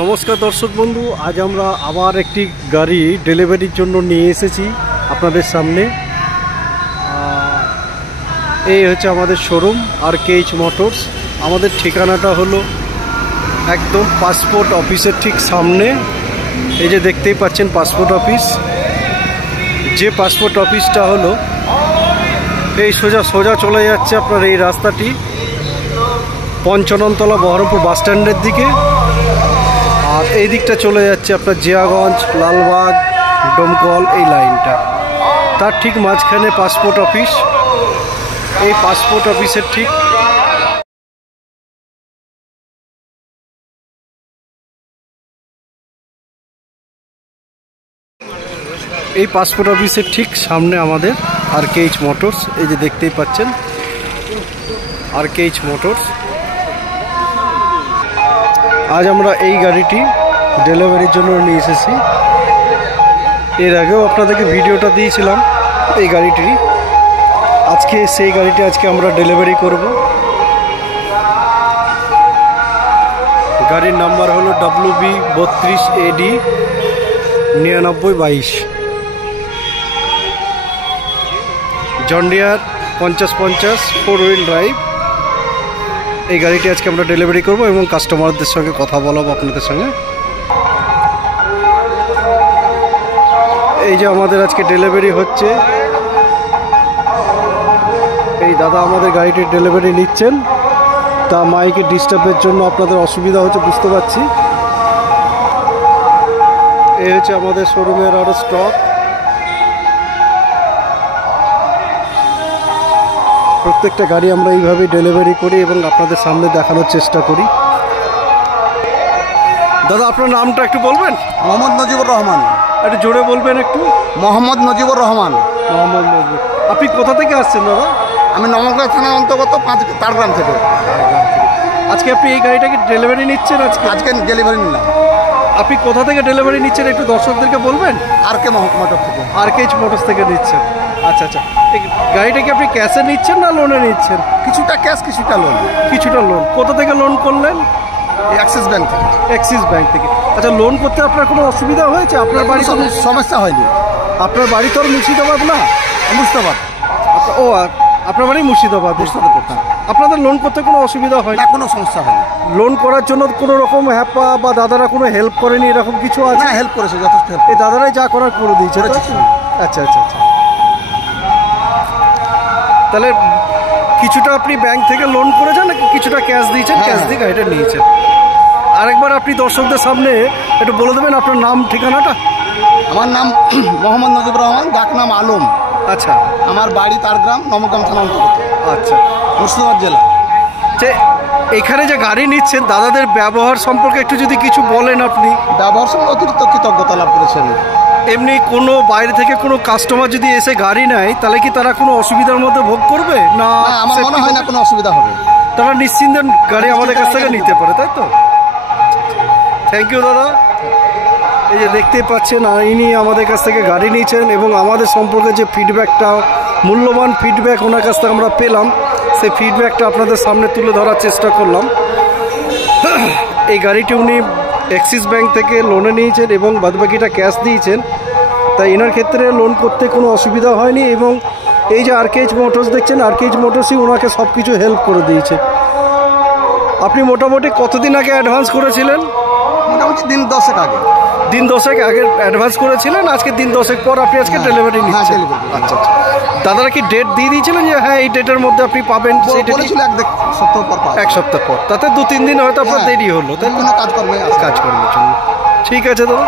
নমস্কার দর্শক বন্ধু, আজ আমরা আবার একটি গাড়ি ডেলিভারির জন্য নিয়ে এসেছি আপনাদের সামনে। এই হচ্ছে আমাদের শোরুম RKH মোটরস। আমাদের ঠিকানাটা হলো একদম পাসপোর্ট অফিসের ঠিক সামনে। এই যে দেখতেই পাচ্ছেন পাসপোর্ট অফিস। যে পাসপোর্ট অফিসটা হলো এই সোজা চলে যাচ্ছে আপনার এই রাস্তাটি পঞ্চাননতলা বহরমপুর বাস স্ট্যান্ডের দিকে, আর এই দিকটা চলে যাচ্ছে আপনার জিয়াগঞ্জ, লালবাগ, ডোমকল এই লাইনটা। তার ঠিক মাঝখানে পাসপোর্ট অফিস। এই পাসপোর্ট অফিসের ঠিক সামনে আমাদের RKH মোটরস। এই যে দেখতেই পাচ্ছেন RKH মোটরস। আজ আমরা এই গাড়িটি ডেলিভারির জন্য নিয়ে এসেছি। এর আগেও আপনাদেরকে ভিডিওটা দিয়েছিলাম এই গাড়িটির। আজকে সেই গাড়িটি আমরা ডেলিভারি করব। গাড়ির নাম্বার হলো WB32AD 9922, John Deere 5050 4 wheel drive. এই গাড়িটি আজকে আমরা ডেলিভারি করব এবং কাস্টমারদের সঙ্গে কথা বলাবো আপনাদের সঙ্গে। এই যে আমাদের আজকে ডেলিভারি হচ্ছে, এই দাদা আমাদের গাড়িটির ডেলিভারি নিচ্ছেন। তা মাইকের ডিস্টার্বের জন্য আপনাদের অসুবিধা হচ্ছে বুঝতে পারছি। এই হচ্ছে আমাদের শোরুমের আরও স্টক। প্রত্যেকটা গাড়ি আমরা এইভাবেই ডেলিভারি করি এবং আপনাদের সামনে দেখানোর চেষ্টা করি। দাদা আপনার নামটা একটু বলবেন? মোহাম্মদ নজিবুর রহমান। একটু জোরে বলবেন একটু। মোহাম্মদ নজিবুর রহমান। মোহাম্মদ নজিবুর। আপনি কোথা থেকে আসছেন দাদা? আমি নমগ্রাম থানার অন্তর্গত তারগ্রাম থেকে। আজকে আপনি এই গাড়িটাকে ডেলিভারি নিচ্ছেন? আজকে ডেলিভারি নিলাম। আপনি কোথা থেকে ডেলিভারি নিচ্ছেন একটু দর্শকদেরকে বলবেন? মোটর থেকে। RKH মোটরস থেকে নিচ্ছেন। আচ্ছা, এই গাড়িটা কি আপনি ক্যাশে নিচ্ছেন না লোনে নিচ্ছেন? কিছুটা ক্যাশ, কিছুটা লোন। কিছুটা লোন। কোথা থেকে লোন করলেন? অ্যাক্সিস ব্যাংক থেকে। অ্যাক্সিস ব্যাংক থেকে। আচ্ছা, লোন করতে আপনার কোনো অসুবিধা হয়েছে? আপনার বাড়ি তো সমস্যা হয়নি। আপনার বাড়ি তো আর মুর্শিদাবাদ না? মুর্শিদাবাদ। ও, আপনার বাড়ি মুর্শিদাবাদ। আপনাদের লোন করতে কোনো অসুবিধা হয় না? কোনো সমস্যা হয়নি। লোন করার জন্য কোনো রকম হ্যাপা বা দাদারা কোনো হেল্প করেনি এরকম কিছু আছে? হেল্প করেছে, যথেষ্ট হেল্প। এই দাদারাই যা করার করে দিয়েছে। আচ্ছা। তাহলে কিছুটা আপনি ব্যাংক থেকে লোন করেছেন নাকি কিছুটা ক্যাশ দিয়েছেন? ক্যাশ দিয়ে গাড়িটা নিয়েছেন। আরেকবার আপনি দর্শকদের সামনে একটু বলে দেবেন আপনার নাম ঠিকানাটা। আমার নাম মোহাম্মদ নজিবুর রহমান, ডাক নাম আলম। আচ্ছা। আমার বাড়ি তারগ্রাম, নমগ্রাম থানা অন্তর্গত। আচ্ছা, মুর্শিদাবাদ জেলা। যে এখানে যে গাড়ি নিচ্ছেন দাদাদের ব্যবহার সম্পর্কে একটু যদি কিছু বলেন আপনি। ব্যবহার সম্পর্কে অতিরিক্ত কৃতজ্ঞতা লাভ করেছেন। এমনি কোনো বাইরে থেকে কোনো কাস্টমার যদি এসে গাড়ি নেয় তাহলে কি তারা কোনো অসুবিধার মধ্যে ভোগ করবে না? আমার মনে হয় না কোনো অসুবিধা হবে। তারা নিশ্চিন্তে গাড়ি আমাদের কাছ থেকে নিতে পারে, তাই তো? থ্যাংক ইউ দাদা। এই যে দেখতেই পাচ্ছেন ইনি আমাদের কাছ থেকে গাড়ি নিয়েছেন এবং আমাদের সম্পর্কে যে ফিডব্যাকটা, মূল্যবান ফিডব্যাক ওনার কাছ থেকে আমরা পেলাম, সেই ফিডব্যাকটা আপনাদের সামনে তুলে ধরার চেষ্টা করলাম। এই গাড়িটি উনি অ্যাক্সিস ব্যাংক থেকে লোনে নিয়েছেন এবং বাদবাকিটা ক্যাশ দিয়েছেন। তাই এনার ক্ষেত্রে লোন করতে কোনো অসুবিধা হয়নি এবং এই যে RKH মোটরস দেখছেন, RKH মোটরসই ওনাকে সব কিছু হেল্প করে দিয়েছে। আপনি মোটামুটি কতদিন আগে অ্যাডভান্স করেছিলেন? মোটামুটি দিন 10 আগে। দিন 10 আগে অ্যাডভান্স করেছিলেন। আজকে দিন 10 পর আপনি আজকে ডেলিভারি নিচ্ছেন। আচ্ছা। দাদারা কি ডেট দিয়ে দিয়েছিলেন যে হ্যাঁ এই ডেটের মধ্যে আপনি পাবেন? এক সপ্তাহ পর। তাতে 2-3 দিন হয়তো আপনার দেরি হলো, তাই কাজকর্মের জন্য। ঠিক আছে দাদা।